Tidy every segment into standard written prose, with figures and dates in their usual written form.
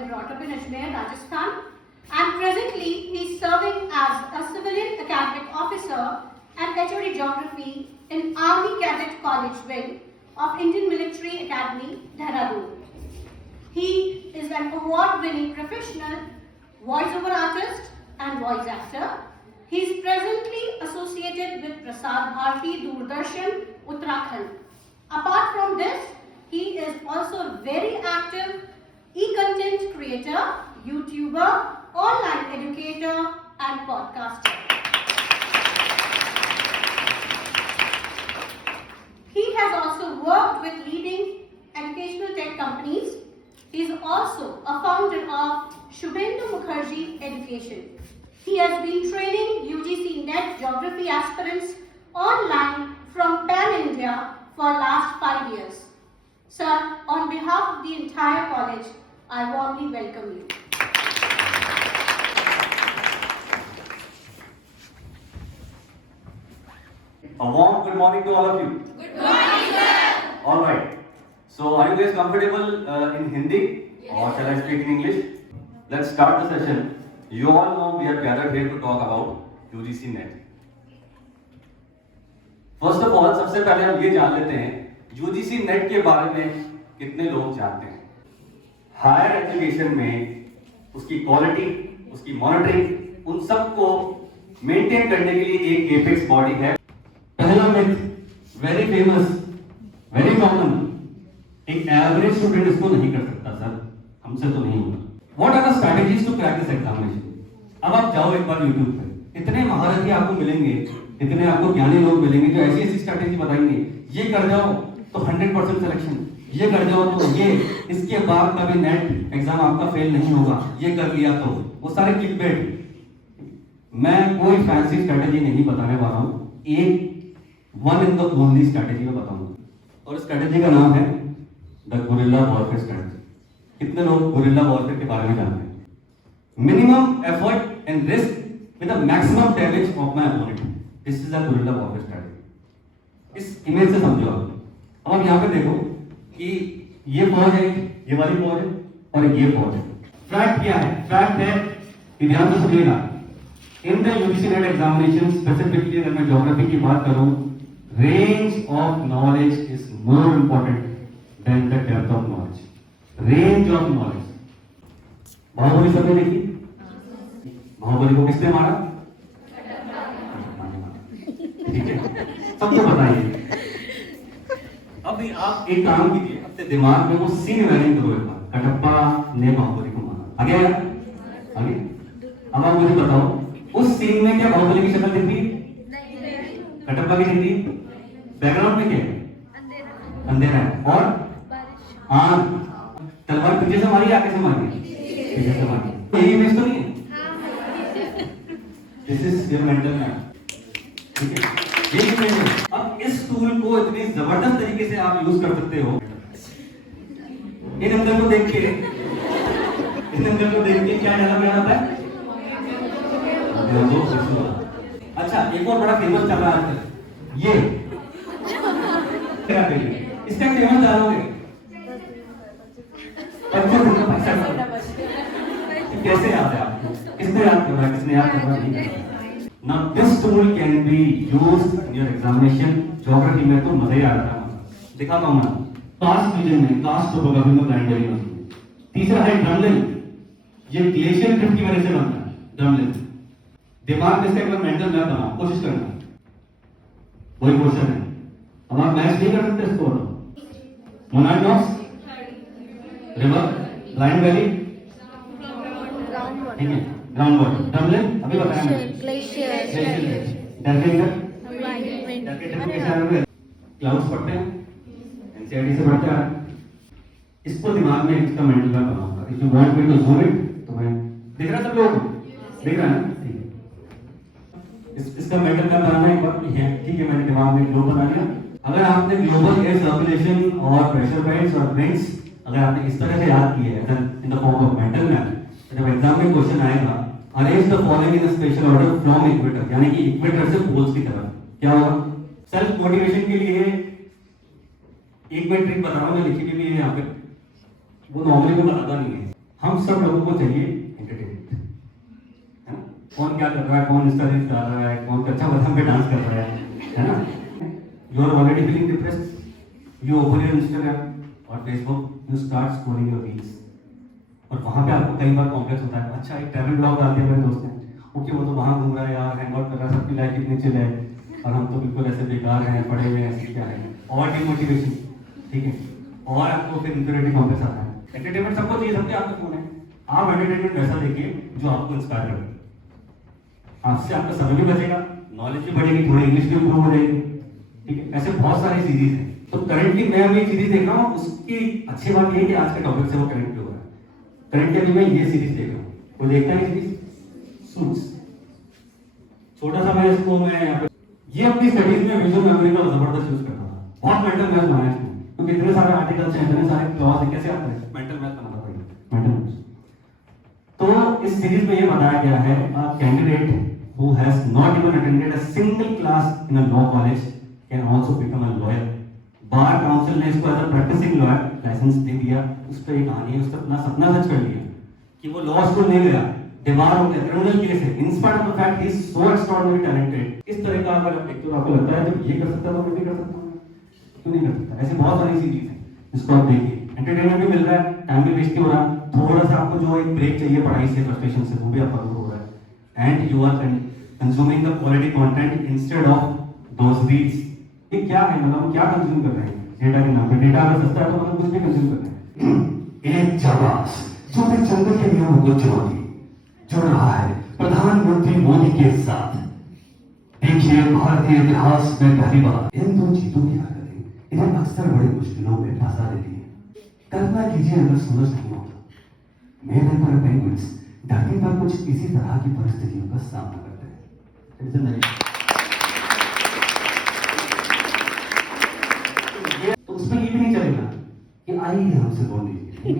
and brought up in Ajmer, Rajasthan, and presently he is serving as a civilian academic officer and HOD Geography in Army Cadet College Wing of Indian Military Academy, Dehradun. He is an award-winning professional voice-over artist and voice actor. He is presently associated with Prasar Bharati Doordarshan, Uttarakhand. Apart from this, he is also a very active e-content creator, YouTuber, online educator, and podcaster. He has also worked with leading educational tech companies. He is also a founder of Shubhendu Mukherjee Education. He has been training UGC NET geography aspirants online from Pan India for last 5 years. Sir, on behalf of the entire college, I warmly welcome you. A warm good morning to all of you. Good morning, sir. All right. So, are you guys comfortable in Hindi or shall I speak in English? Let's start the session. You all know we are gathered here to talk about UGC NET. First of all, सबसे पहले हम ये जान लेते हैं UGC NET के बारे में कितने लोग जानते हैं. हायर एजुकेशन में उसकी क्वालिटी, उसकी मॉनिटरिंग, उन सब को मेंटेन करने के लिए एक एपेक्स बॉडी है. पहला myth, very famous, very common, एक एवरेज स्टूडेंट इसको नहीं कर सकता सर, हमसे तो नहीं होगा. What are the strategies to crack this examination? अब आप जाओ एक बार YouTube पे, इतने महारथी आपको मिलेंगे, इतने आपको ज्ञानी लोग मिलेंगे जो ऐसी ऐसी स्ट्रैटेजी बताएंगे. ये कर जाओ तो 100% सिलेक्शन, ये कर जाओ तो ये, इसके बाद कभी नेट एग्जाम आपका फेल नहीं होगा, ये कर लिया तो. वो सारे क्लिकबेट. मैं कोई फैंसी स्ट्रैटेजी नहीं बताने वाला हूँ, एक one in the only strategy में बताऊंगा. और स्ट्रैटेजी का नाम है द गुरिल्ला वॉरफेयर स्ट्रैटेजी. कितने लोग गुरिल्ला वॉरफेयर के बारे में जानते हैं? Minimum effort and risk with the maximum damage of my opponent. This is the guerrilla warfare strategy. इस इमेज से समझो आप. अब आप यहाँ पे देखो कि ये फौज है, ये वाली फौज है और ये फौज है. फैक्ट क्या है? फैक्ट है कि ध्यान से सुनिएगा, in the UGC NET examination specifically अगर मैं ज्योग्राफी की बात करूं, range of knowledge is more important than the depth of knowledge. Range of knowledge. Baahubali सबने देखी? बाहुबली को किसने मारा? ठीक है, सबको बताइए. अभी आप एक काम कीजिए, अपने दिमाग में वो सीन इमेजिन करो एक बार. कटप्पा ने बाहुबली को मारा. आगे आया? आगे. अब आप मुझे बताओ, उस सीन में क्या बाहुबली की शक्ल दिख रही है? कटप्पा की दिख रही है? बैकग्राउंड में क्या है? अंधेरा है. और आग, तलवार पीछे से मारी आगे से मारी? पीछे से मारी. यही इमेज तो नहीं है? This is your mental map. ठीक है, यही इमेज है. अब इस टूल को इतनी जबरदस्त तरीके से आप यूज कर सकते हो. इन अंदर को देख के, इन अंदर को देख के क्या डायलॉग याद आता है? अच्छा, एक और बड़ा फेमस चल रहा है ये. इसका फेमस डायलॉग है कैसे याद है आपको? किसने याद कर रहा है, किसने याद कर रहा है? Now this tool can be used in your examination. Geography में तो मजा ही आ रहा था. दिखाता हूँ मैं. कास्ट रीजन में, कास्ट टोपोग्राफी में प्लान करेंगे. तीसरा है ड्रमलिन. ये ग्लेशियर ड्रिफ्ट की वजह से बनता है ड्रमलिन. दिमाग में इसका एक मेंटल मैप बनाओ, कोशिश करना. वही क्वेश्चन है. अब आप मैच नहीं कर सकते इसको. मोनाइट रिवर, ब्लाइंड वैली, ठीक है, ग्राउंड वाटर. ड्रमलिन अभी बताया मैंने. ग्लेशियर, क्लाउड्स पढ़ते हैं, एनसीईआरटी से पढ़ते हैं. इसको दिमाग में इसका मेंटल मैप बनाऊंगा. If you want me to zoom it तो मैं दिख रहा सब लोगों को? दिख रहा है ना? ठीक है. इसका मेंटल मैप बनाना एक बार ठीक है, मैंने दिमाग में ग्लोब बना लिया. अगर आपने ग्लोबल एयर सर्कुलेशन और प्रेशर बैंड्स और विंड्स अगर आपने इस तरह से याद किए हैं in the form of mental map, जब एग्जाम में क्वेश्चन आएगा arrange the following in special order from equator, यानी कि इक्वेटर से पोल्स की तरफ, क्या होगा? सेल्फ मोटिवेशन के लिए एक मैं ट्रिक बता रहा हूँ, मैं लिखी भी है यहाँ पे, वो नॉर्मली को बताता नहीं है. हम सब लोगों को चाहिए एंटरटेनमेंट, है ना? कौन क्या कर रहा है, कौन इंस्टा रील्स डाल रहा है, कौन कच्चा बादाम पे डांस कर रहा है ना? You are already feeling depressed, you open your Instagram और Facebook, you start scrolling your reels, और वहां पे आपको कई बार कॉम्प्लेक्स होता है, अच्छा एक ट्रैवल ब्लॉग डाल दिया मेरे दोस्त ने, ओके वो तो वहां घूम रहा है यार, हैंग आउट कर रहा है, सबकी लाइफ कितनी चिल है और हम तो बिल्कुल ऐसे बेकार हैं, पड़े हुए हैं, ऐसे क्या है, और डिमोटिवेशन, ठीक है, और आपको फिर इंफीरियरिटी कॉम्प्लेक्स आता है। एंटरटेनमेंट सबको चाहिए, सबके आपका फोन है, आप एंटरटेनमेंट वैसा देखिए जो आपको इंस्पायर करे, आपसे आपका समय भी बचेगा, नॉलेज भी बढ़ेगी, थोड़ी इंग्लिश भी इंप्रूव हो जाएगी, ठीक है। ऐसे बहुत सारी सीरीज हैं, तो करंटली मैं अभी सीरीज देख रहा हूँ, उसकी अच्छी बात ये है कि आज के टॉपिक से वो कनेक्ट हो रहा है। करंटली अभी मैं ये सीरीज देख रहा हूँ, कोई देखता है सीरीज सूट्स, छोटा सा मैं इसको मैं यहाँ पे ये अपनी स्टडीज में विजुअल मेमोरी का जबरदस्त यूज करता था, बहुत मेंटल मैथ बनाया इसमें, क्योंकि इतने सारे आर्टिकल्स हैं, इतने सारे क्लॉज हैं, कैसे आता है मेंटल मैथ बनाना पड़ेगा, मेंटल मैथ। तो इस सीरीज में ये बताया गया है, a candidate who has not even attended a single class in a law college can also become a lawyer. Bar council ने इसको as a practising lawyer licence दे दिया, उस पर एक कहानी है, उसने अपना सपना सच कर लिया कि वो लॉ स्कूल नहीं गया, बीमार हो गया, क्रिमिनल केस है, in spite of the fact he is so extraordinary talented. इस तरह का अगर एक तो आपको लगता है जब ये कर सकता है तो मैं भी कर सकता हूं, क्यों नहीं कर सकता? ऐसे बहुत सारी सीरीज हैं जिसको आप देखिए, एंटरटेनमेंट भी मिल रहा है, टाइम भी वेस्ट नहीं हो रहा, थोड़ा सा आपको जो एक ब्रेक चाहिए पढ़ाई से, फ्रस्ट्रेशन से, वो भी आपका दूर हो रहा है, and you are consuming the quality content instead of those reels। ये क्या है, मतलब हम क्या कंज्यूम कर रहे हैं डेटा के नाम पे? डेटा अगर सस्ता है तो मतलब कुछ भी कंज्यूम कर रहे हैं। एक जाबाज जो भी जंगल के नियमों को चुनौती जुड़ रहा है प्रधानमंत्री मोदी के साथ। देखिए भारतीय इतिहास में पहली बार इन दो चीजों की हरकतें इन्हें अक्सर बड़ी मुश्किलों में फंसा देती है। कल्पना कीजिए अगर सूरज नहीं होता, मेरे पर पेंगुइन्स धरती पर कुछ इसी तरह की परिस्थितियों का सामना करते हैं। तो उसमें ये भी नहीं चलेगा कि आइए हमसे बोल दीजिए, है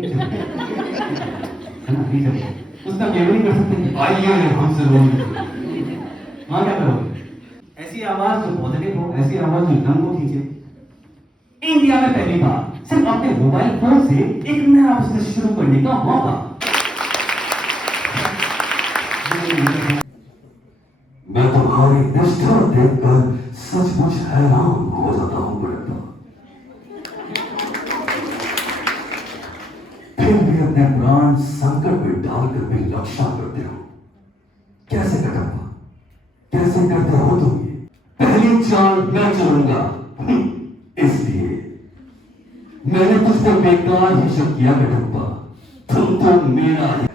ना, नहीं चलेगा। उसका ये भी नहीं कर सकते आइए हमसे बोल दीजिए, वहां क्या करोगे? ऐसी आवाज जो पॉजिटिव हो, ऐसी आवाज जो एकदम को खींचे। इंडिया में पहली बार सिर्फ अपने मोबाइल फोन से एक नया बिजनेस शुरू करने का मौका। मैं तुम्हारी निष्ठा देखकर सचमुच हैरान हो जाता हूं कटप्पा, फिर भी अपने प्राण संकट में डालकर भी रक्षा करते हो। कैसे कटप्पा, कैसे करते हो तुम ये? पहली चाल मैं चलूंगा, इसलिए मैंने तुझ पर बेकार ही शक किया कटप्पा, तुम तो मेरा है।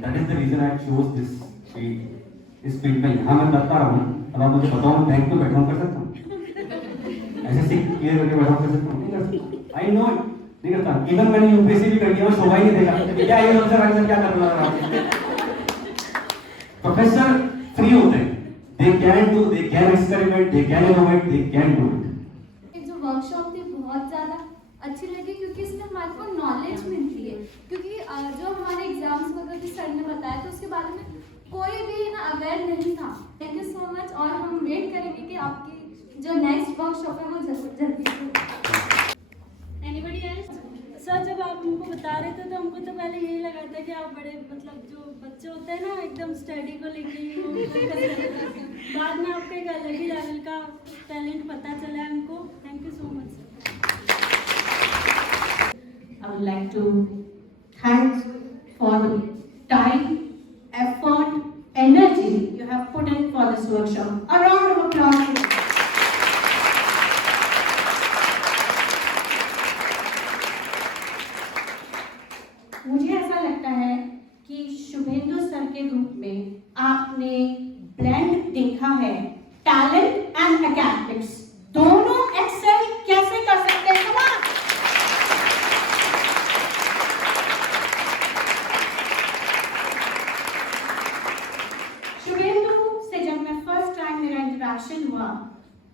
That is the reason I chose this field. इस फील्ड में यहाँ मैं करता रहा हूँ, अब आप मुझे बताओ मैं बैंक में बैठा हूँ, कर सकता हूँ? ऐसे सिर्फ क्लियर करके बैठा हूँ, कर सकता हूँ? नहीं कर सकता। I know it, नहीं करता। इवन मैंने यूपीएससी भी कर लिया, शोभा ही नहीं देगा क्या ये ऑफिसर क्या कर रहा है। प्रोफेसर फ्री होते हैं, they can do, they can experiment, they can innovate, they can do it। जो वर्कशॉप थी बहुत ज़्यादा अच्छी लगी क्योंकि इसमें हमारे को नॉलेज मिलती है, क्योंकि जो हमारे एग्जाम्स वगैरह जो सर ने बताया तो उसके बारे में कोई भी ना अवेयर नहीं था। थैंक यू सो मच, और हम वेट करेंगे कि आपकी जो नेक्स्ट वर्कशॉप है वो जल्दी हो। Anybody else? सर जब आप हमको बता रहे थे तो हमको तो पहले यही लगा था कि आप बड़े मतलब जो बच्चे होते हैं ना एकदम स्टडी को लेके बाद में आपका एक अलग ही लेवल का टैलेंट पता चला है हमको। Thank you so much. I would like to thank for the time, effort, energy you have put in for this workshop. A round of applause. मुझे ऐसा लगता है कि शुभेंदु सर के रूप में आपने ब्लेंड देखा है, टैलेंट एंड एकेडमिक्स दोनों एक्सेल कैसे कर सकते हैं।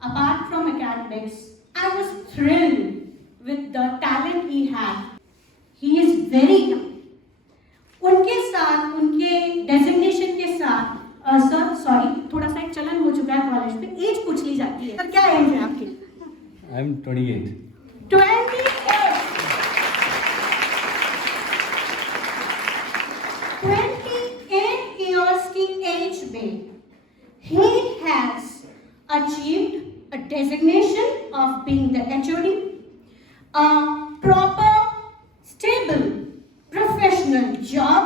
Apart from academics, I was thrilled with the talent he had. He is very young. उनके साथ, उनके डेजिग्नेशन के साथ, सर सॉरी थोड़ा सा एक चलन हो चुका है कॉलेज में, एज पूछ ली जाती है। सर क्या एज है आपकी? I am 28. 28 years की एज में he has achieved a designation of being the HOD, a proper, stable, professional job,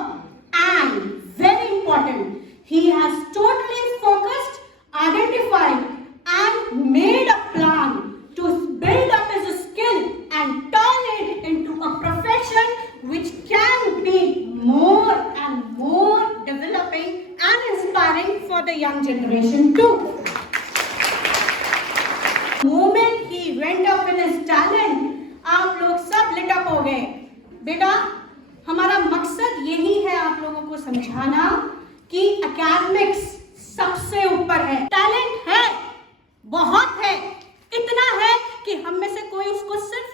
and very important, he has totally focused, identified, and made a plan to build up his skill and turn it into a profession which can be more and more developing and inspiring for the young generation too. Moment he went up with his talent, आप लोग सब lit up हो गए. बेटा, हमारा मकसद यही है आप लोगों को समझाना कि एकेडमिक्स सबसे ऊपर है. टैलेंट है, बहुत है, इतना है कि हम में से कोई उसको सिर्फ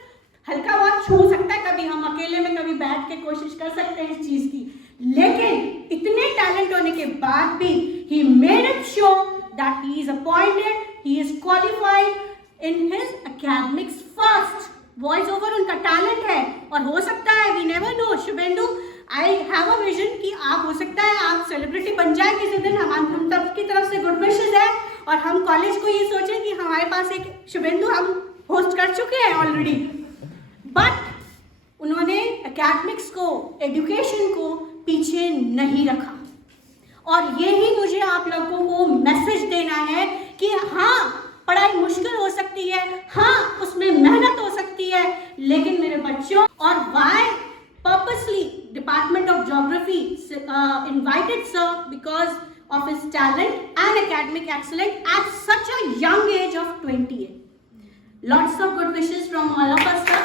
हल्का बहुत छू सकता है. कभी हम अकेले में कभी बैठ के कोशिश कर सकते हैं इस चीज की, लेकिन इतने टैलेंट होने के बाद भी he made it sure that he is appointed, he is qualified in his academics first. Voice over उनका टैलेंट है और हो सकता है, we never know. Shubhendu, I have a vision कि आप हो सकता है आप सेलिब्रिटी बन जाए किसी दिन. हम सबकी तरफ से गुड विशेस है और हम कॉलेज को ये सोचें कि हमारे पास एक शुभेंदु हम होस्ट कर चुके हैं ऑलरेडी. बट उन्होंने एकेडमिक्स को, एजुकेशन को पीछे नहीं रखा. और यही मुझे आप लोगों को मैसेज देना है कि हाँ, पढ़ाई मुश्किल हो सकती है, हाँ उसमें मेहनत हो सकती है, लेकिन मेरे बच्चों, और why purposely department of geography invited sir because of his talent and academic excellence at such a young age of 28. Lots of good wishes from all of us, sir.